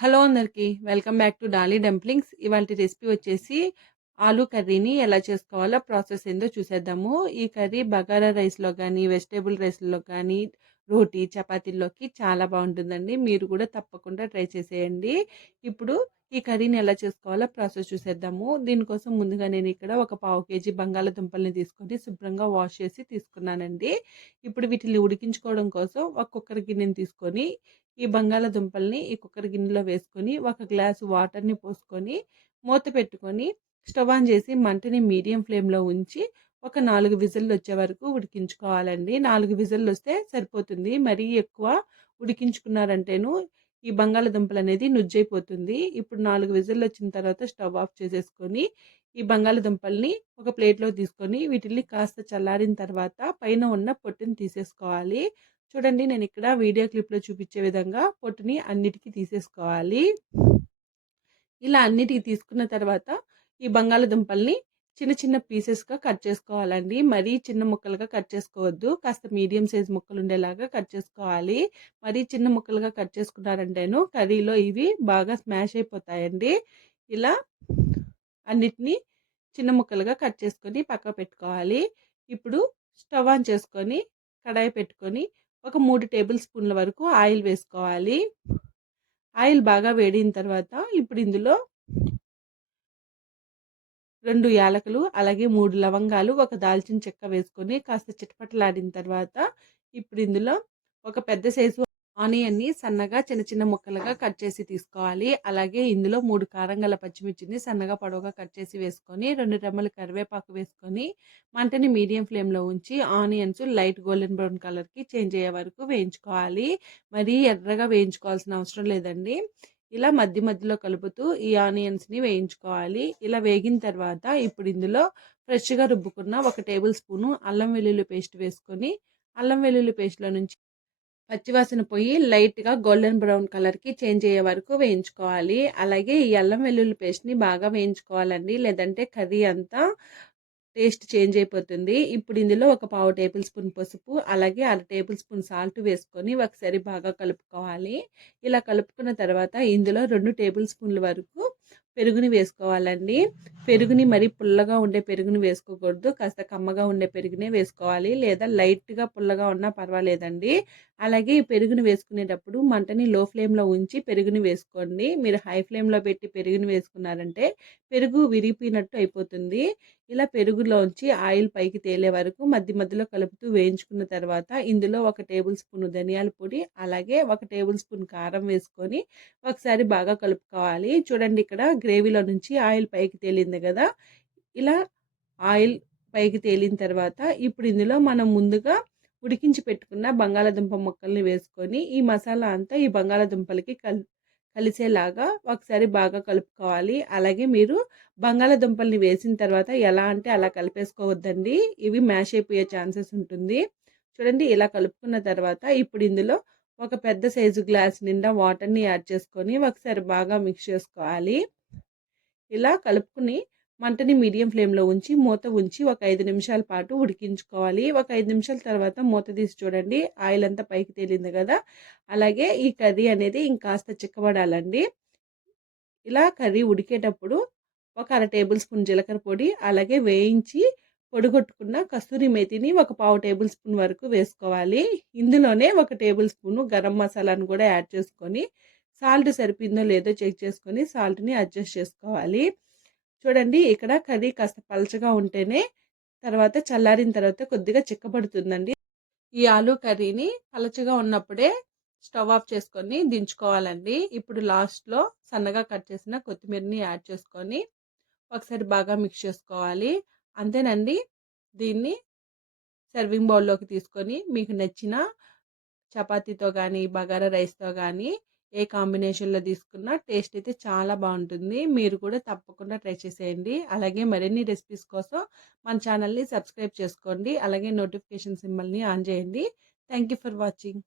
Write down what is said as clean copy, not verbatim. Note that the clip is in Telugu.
హలో అందరికి welcome back to Dolly dumplings. ఇవాళ రెసిపీ వచ్చేసి ఆలూ కర్రీని ఎలా చేసుకోవాలో ప్రాసెస్ ఏందో చూసేద్దాము. ఈ కర్రీ బగారా రైస్లో కానీ వెజిటేబుల్ రైస్లో కానీ రోటీ చపాతీల్లోకి చాలా బాగుంటుందండి. మీరు కూడా తప్పకుండా ట్రై చేసేయండి. ఇప్పుడు ఈ కర్రీని ఎలా చేసుకోవాలో ప్రాసెస్ చూసేద్దాము. దీనికోసం ముందుగా నేను ఇక్కడ ఒక పావు కేజీ బంగాళదుంపల్ని తీసుకొని శుభ్రంగా వాష్ చేసి తీసుకున్నానండి. ఇప్పుడు వీటిని ఉడికించుకోవడం కోసం ఒక కుక్కర్ గిన్నెని తీసుకొని ఈ బంగాళదుంపల్ని ఈ కుక్కర్ గిన్నెలో వేసుకొని ఒక గ్లాసు వాటర్ని పోసుకొని మూత పెట్టుకొని స్టవ్ ఆన్ చేసి మంటని మీడియం ఫ్లేమ్లో ఉంచి ఒక 4 విజిల్లు వచ్చే వరకు ఉడికించుకోవాలండి. 4 విజిల్లు వస్తే సరిపోతుంది. మరీ ఎక్కువ ఉడికించుకున్నారంటేను ఈ బంగాళదుంపలు అనేది నుజ్జైపోతుంది. ఇప్పుడు 4 విజిల్లు వచ్చిన తర్వాత స్టవ్ ఆఫ్ చేసేసుకొని ఈ బంగాళదుంపల్ని ఒక ప్లేట్లో తీసుకొని వీటిని కాస్త చల్లారిన తర్వాత పైన ఉన్న పొట్టుని తీసేసుకోవాలి. చూడండి, నేను ఇక్కడ వీడియో క్లిప్లో చూపించే విధంగా పొట్టుని అన్నిటికీ తీసేసుకోవాలి. ఇలా అన్నిటికీ తీసుకున్న తర్వాత ఈ బంగాళదుంపల్ని చిన్న చిన్న పీసెస్గా కట్ చేసుకోవాలండి. మరీ చిన్న ముక్కలుగా కట్ చేసుకోవద్దు. కాస్త మీడియం సైజ్ ముక్కలు ఉండేలాగా కట్ చేసుకోవాలి. మరీ చిన్న ముక్కలుగా కట్ చేసుకున్నారంటేను కర్రీలో ఇవి బాగా స్మాష్ అయిపోతాయండి. ఇలా అన్నిటినీ చిన్న ముక్కలుగా కట్ చేసుకొని పక్క పెట్టుకోవాలి. ఇప్పుడు స్టవ్ ఆన్ చేసుకొని కడాయి పెట్టుకొని ఒక 3 టేబుల్ స్పూన్ల వరకు ఆయిల్ వేసుకోవాలి. ఆయిల్ బాగా వేడిన తర్వాత ఇప్పుడు ఇందులో 2 యాలకులు అలాగే 3 లవంగాలు ఒక దాల్చిన చెక్క వేసుకొని కాస్త చిటపటలాడిన తర్వాత ఇప్పుడు ఇందులో ఒక పెద్ద సైజు ఆనియన్ని సన్నగా చిన్న చిన్న ముక్కలుగా కట్ చేసి తీసుకోవాలి. అలాగే ఇందులో 3 కారం గల పచ్చిమిర్చిని సన్నగా పొడవుగా కట్ చేసి వేసుకొని 2 రెమ్మలు కరివేపాకు వేసుకొని మంటని మీడియం ఫ్లేమ్లో ఉంచి ఆనియన్స్ లైట్ గోల్డెన్ బ్రౌన్ కలర్కి చేంజ్ అయ్యే వరకు వేయించుకోవాలి. మరీ ఎర్రగా వేయించుకోవాల్సిన అవసరం లేదండి. ఇలా మధ్య మధ్యలో కలుపుతూ ఈ ఆనియన్స్ని వేయించుకోవాలి. ఇలా వేగిన తర్వాత ఇప్పుడు ఇందులో ఫ్రెష్గా రుబ్బుకున్న 1 టేబుల్ స్పూను అల్లం వెల్లుల్లి పేస్ట్ వేసుకొని అల్లం వెల్లుల్లి పేస్ట్లో నుంచి పచ్చివాసన పోయి లైట్గా గోల్డెన్ బ్రౌన్ కలర్కి చేంజ్ అయ్యే వరకు వేయించుకోవాలి. అలాగే ఈ అల్లం వెల్లుల్లి పేస్ట్ని బాగా వేయించుకోవాలండి, లేదంటే కర్రీ అంతా టేస్ట్ చేంజ్ అయిపోతుంది. ఇప్పుడు ఇందులో ఒక పావు టేబుల్ స్పూన్ పసుపు అలాగే 1/2 టేబుల్ స్పూన్ సాల్ట్ వేసుకొని ఒకసారి బాగా కలుపుకోవాలి. ఇలా కలుపుకున్న తర్వాత ఇందులో 2 టేబుల్ స్పూన్ల వరకు పెరుగుని వేసుకోవాలండి. పెరుగుని మరీ పుల్లగా ఉండే పెరుగుని వేసుకోకూడదు. కాస్త కమ్మగా ఉండే పెరుగునే వేసుకోవాలి, లేదా లైట్గా పుల్లగా ఉన్నా పర్వాలేదండి. అలాగే ఈ పెరుగుని వేసుకునేటప్పుడు మంటని లో ఫ్లేమ్లో ఉంచి పెరుగుని వేసుకోండి. మీరు హై ఫ్లేమ్లో పెట్టి పెరుగుని వేసుకున్నారంటే పెరుగు విరిగిపోయినట్టు అయిపోతుంది. ఇలా పెరుగులోంచి ఆయిల్ పైకి తేలే వరకు మధ్య మధ్యలో కలుపుతూ వేయించుకున్న తర్వాత ఇందులో 1 టేబుల్ స్పూన్ ధనియాల పొడి అలాగే 1 టేబుల్ స్పూన్ కారం వేసుకొని ఒకసారి బాగా కలుపుకోవాలి. చూడండి, ఇక్కడ గ్రేవీలో నుంచి ఆయిల్ పైకి తేలింది కదా. ఇలా ఆయిల్ పైకి తేలిన తర్వాత ఇప్పుడు ఇందులో మనం ముందుగా ఉడికించి పెట్టుకున్న బంగాళాదుంప ముక్కల్ని వేసుకొని ఈ మసాలా అంతా ఈ బంగాళాదుంపలకి కలిసేలాగా ఒకసారి బాగా కలుపుకోవాలి. అలాగే మీరు బంగాళాదుంపల్ని వేసిన తర్వాత ఎలా అంటే అలా కలిపేసుకోవద్దండి, ఇవి మ్యాష్ అయిపోయే ఛాన్సెస్ ఉంటుంది. చూడండి, ఇలా కలుపుకున్న తర్వాత ఇప్పుడు ఇందులో ఒక పెద్ద సైజు గ్లాస్ నిండా వాటర్ని యాడ్ చేసుకొని ఒకసారి బాగా మిక్స్ చేసుకోవాలి. ఇలా కలుపుకుని మంటని మీడియం ఫ్లేమ్లో ఉంచి మూత ఉంచి ఒక 5 నిమిషాల పాటు ఉడికించుకోవాలి. ఒక 5 నిమిషాల తర్వాత మూత తీసి చూడండి, ఆయిల్ అంతా పైకి తేలింది కదా. అలాగే ఈ కర్రీ అనేది ఇంకాస్త చిక్కబడాలండి. ఇలా కర్రీ ఉడికేటప్పుడు ఒక 1/2 టేబుల్ స్పూన్ జీలకర్ర పొడి అలాగే వేయించి పొడిగొట్టుకున్న కస్తూరి మేతిని ఒక పావు టేబుల్ స్పూన్ వరకు వేసుకోవాలి. ఇందులోనే 1 టేబుల్ స్పూను గరం మసాలాను కూడా యాడ్ చేసుకొని సాల్ట్ సరిపోయిందో లేదో చెక్ చేసుకొని సాల్ట్ని అడ్జస్ట్ చేసుకోవాలి. చూడండి, ఇక్కడ కర్రీ కాస్త పలచగా ఉంటేనే తర్వాత చల్లారిన తర్వాత కొద్దిగా చిక్కబడుతుందండి. ఈ ఆలూ కర్రీని పలచగా ఉన్నప్పుడే స్టవ్ ఆఫ్ చేసుకొని దించుకోవాలండి. ఇప్పుడు లాస్ట్లో సన్నగా కట్ చేసిన కొత్తిమీరని యాడ్ చేసుకొని ఒకసారి బాగా మిక్స్ చేసుకోవాలి. అంతేనండి. దీన్ని సర్వింగ్ బౌల్లోకి తీసుకొని మీకు నచ్చిన చపాతీతో కానీ బగారా రైస్తో కానీ ఏ కాంబినేషన్లో తీసుకున్నా టేస్ట్ అయితే చాలా బాగుంటుంది. మీరు కూడా తప్పకుండా ట్రై చేసేయండి. అలాగే మరిన్ని రెసిపీస్ కోసం మన ఛానల్ని సబ్స్క్రైబ్ చేసుకోండి. అలాగే నోటిఫికేషన్ సింబల్ని ఆన్ చేయండి. Thank you for watching.